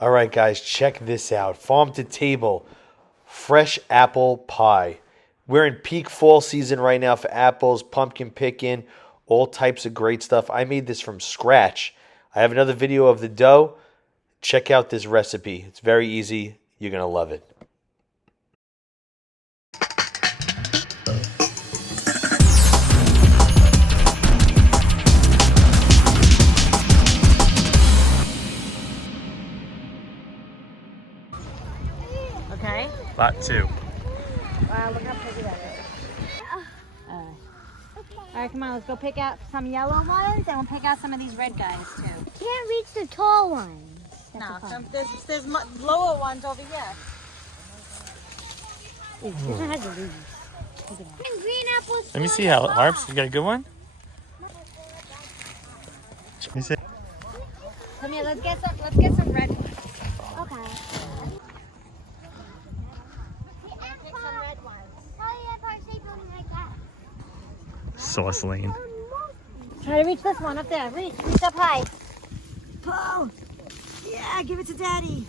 All right, guys, check this out. Farm to table, fresh apple pie. We're in peak fall season right now for apples, pumpkin picking, all types of great stuff. I made this from scratch. I have another video of the dough. Check out this recipe. It's very easy. You're going to love it. Okay. Lot 2. Wow, look how pretty that is. All right, come on, let's go pick out some yellow ones, and we'll pick out some of these red guys too. Can't reach the tall ones. No, there's lower ones over here. Ooh, this one has the leaves. Look at that. And green apples. Let me see how Harps, you got a good one? Let me see. Come here, let's get some red ones. Okay. Pick some red ones. Sauce lane. Try to reach this one up there. Reach up high. Pull. Yeah, give it to Daddy.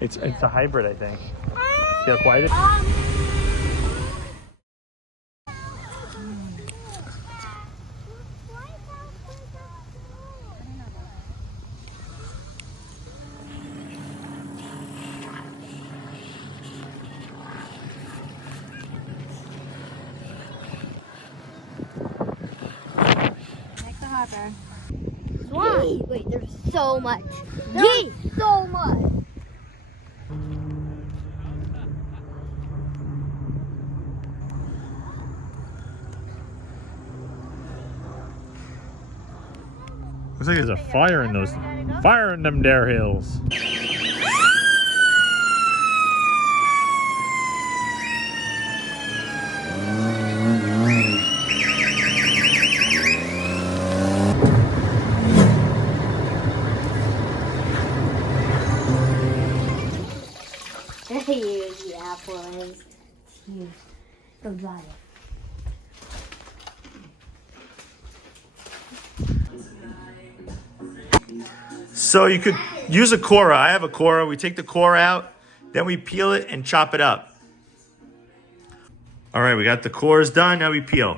It's a hybrid, I think. See how quiet it is? Next to Hopper. Why? Wait, there's so much. There's so much. Looks like there's a fire in those. Fire in them there hills. Huge the apple is. Huge. Go dry it. So you could use a cora. I have a cora. We take the cora out, then we peel it and chop it up. All right, we got the cores done. Now we peel.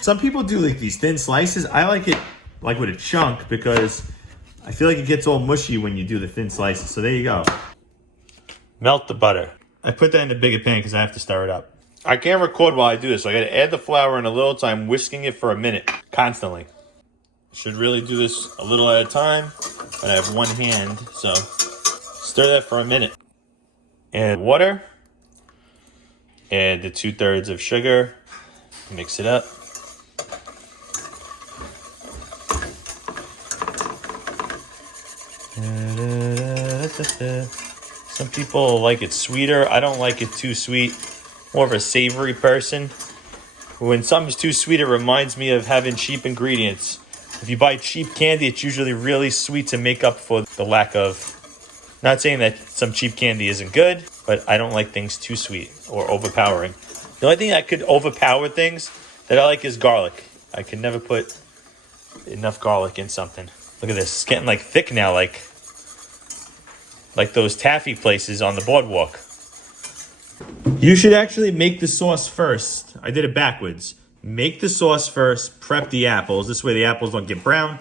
Some people do like these thin slices. I like it like with a chunk because I feel like it gets all mushy when you do the thin slices. So there you go. Melt the butter. I put that in a bigger pan because I have to stir it up. I can't record while I do this, so I got to add the flour in a little time, whisking it for a minute, constantly. Should really do this a little at a time, but I have one hand, so stir that for a minute. Add water. Add the 2/3 of sugar. Mix it up. Some people like it sweeter. I don't like it too sweet. More of a savory person. When something's too sweet, it reminds me of having cheap ingredients. If you buy cheap candy, it's usually really sweet to make up for the lack of. Not saying that some cheap candy isn't good, but I don't like things too sweet or overpowering. The only thing that could overpower things that I like is garlic. I can never put enough garlic in something. Look at this. It's getting like thick now, like those taffy places on the boardwalk. You should actually make the sauce first. I did it backwards. Make the sauce first, prep the apples. This way the apples don't get brown.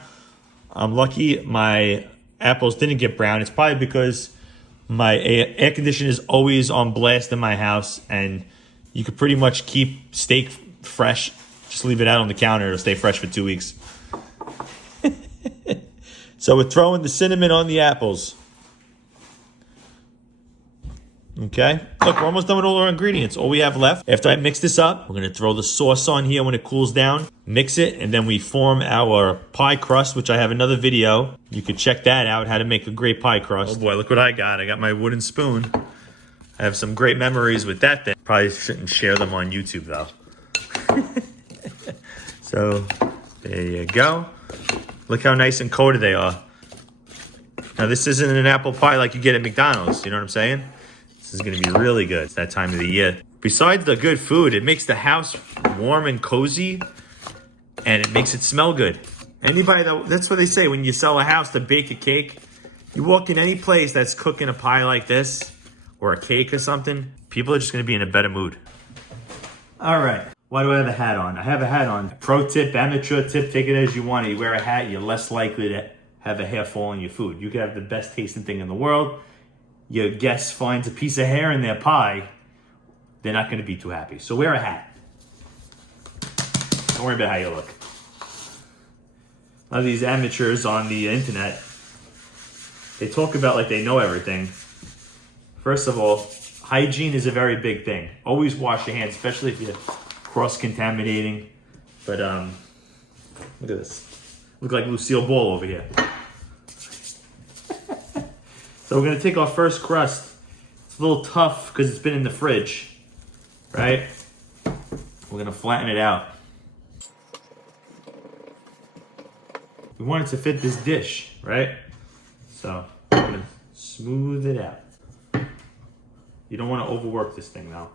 I'm lucky my apples didn't get brown. It's probably because my air conditioner is always on blast in my house, and you could pretty much keep steak fresh. Just leave it out on the counter. It'll stay fresh for 2 weeks. So we're throwing the cinnamon on the apples. Okay, look, we're almost done with all our ingredients. All we have left, after I mix this up, we're gonna throw the sauce on here when it cools down, mix it, and then we form our pie crust, which I have another video. You could check that out, how to make a great pie crust. Oh boy, look what I got. I got my wooden spoon. I have some great memories with that thing. Probably shouldn't share them on YouTube though. So, there you go. Look how nice and coated they are. Now this isn't an apple pie like you get at McDonald's, you know what I'm saying? This is going to be really good. It's that time of the year. Besides the good food, it makes the house warm and cozy. and it makes it smell good. Anybody that's what they say when you sell a house to bake a cake. You walk in any place that's cooking a pie like this or a cake or something, people are just gonna be in a better mood. All right, why do I have a hat on? I have a hat on. Pro tip, amateur tip, take it as you want. You wear a hat, you're less likely to have a hair fall on your food. You could have the best tasting thing in the world. Your guest finds a piece of hair in their pie, they're not gonna be too happy. So wear a hat. Don't worry about how you look. A lot of these amateurs on the internet, they talk about like they know everything. First of all, hygiene is a very big thing. Always wash your hands, especially if you're cross-contaminating. But look at this. Look like Lucille Ball over here. So we're gonna take our first crust. It's a little tough because it's been in the fridge, right? We're gonna flatten it out. We want it to fit this dish, right? So we're gonna smooth it out. You don't want to overwork this thing though.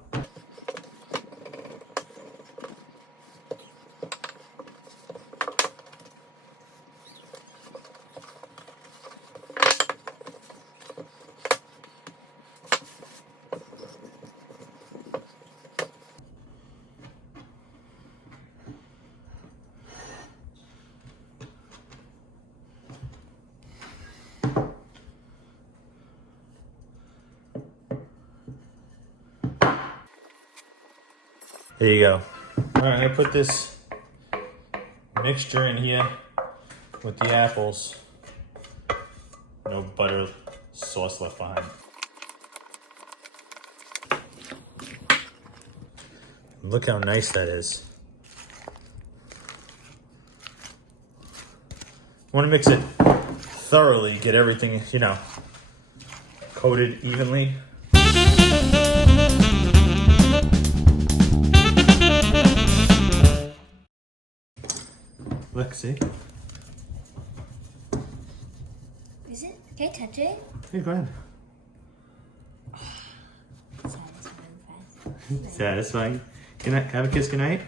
There you go. All right, I'm gonna put this mixture in here with the apples. No butter sauce left behind. Look how nice that is. Want to mix it thoroughly, get everything, you know, coated evenly. Look, see? Is it? Can I touch it? Hey, go ahead. Satisfying. Can I have a kiss goodnight?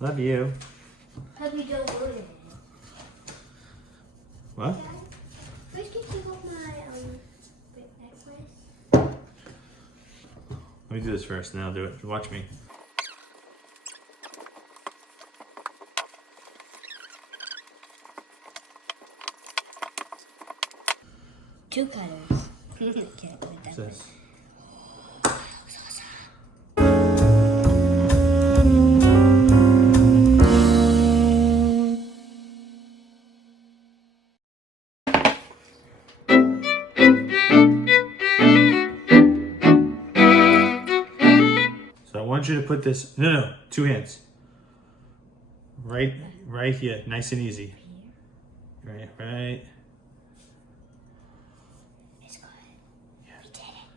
Love you. Puppy, don't worry. What? First, can you take off my necklace? Let me do this first, and then I'll do it. Watch me. Two cutters. Can't put that. This. So I want you to put this, no, two hands. Right here, nice and easy. Right. It's good. Yeah. We did it.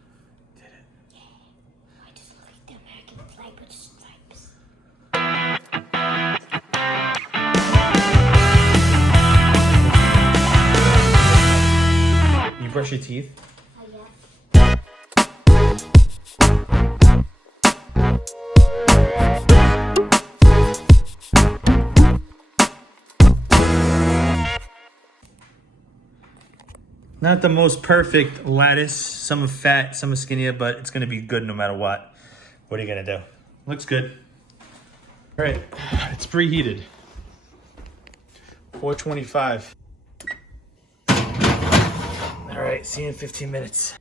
Did it. Yeah. I just look like the American flag with stripes. You brush your teeth? Oh, yeah. Not the most perfect lettuce. Some are fat, some are skinnier, but it's gonna be good no matter what. What are you gonna do? Looks good. All right, it's preheated. 425. All right, see you in 15 minutes.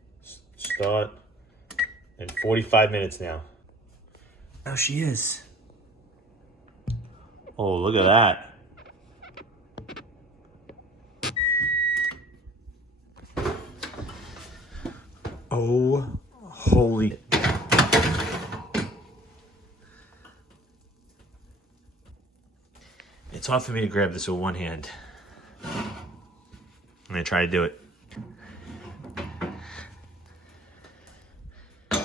Start in 45 minutes now. Oh, she is. Oh, look at that. Oh, holy. It's hard for me to grab this with one hand. I'm gonna try to do it. There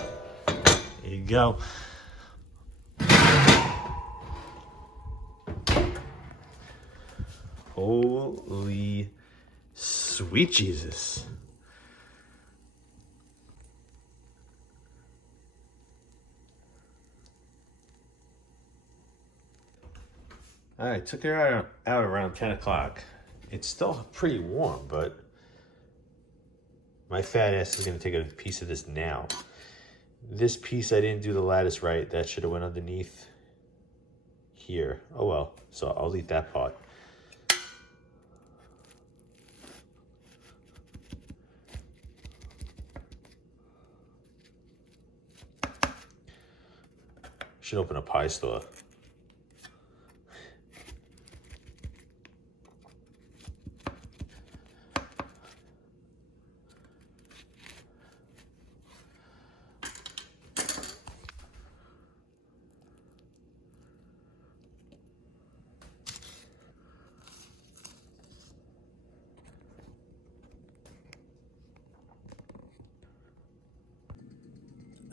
you go. Holy sweet Jesus. All right, took her out around 10 o'clock. It's still pretty warm, but my fat ass is gonna take a piece of this now. This piece, I didn't do the lattice right. That should have went underneath here. Oh well, so I'll eat that part. Should open a pie store.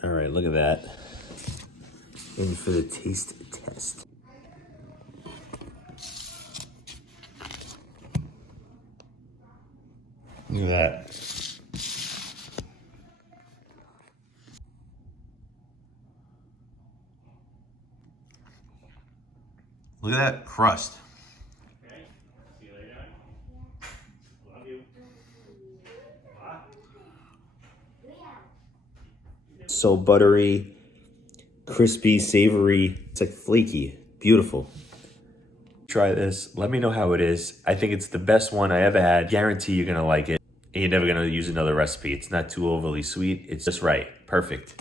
All right, look at that. And for the taste test. Look at that. Look at that crust. Okay. See you later. Love you. So buttery, crispy, savory. It's like flaky. Beautiful. Try this. Let me know how it is. I think it's the best one I ever had. Guarantee you're going to like it. And you're never going to use another recipe. It's not too overly sweet. It's just right. Perfect.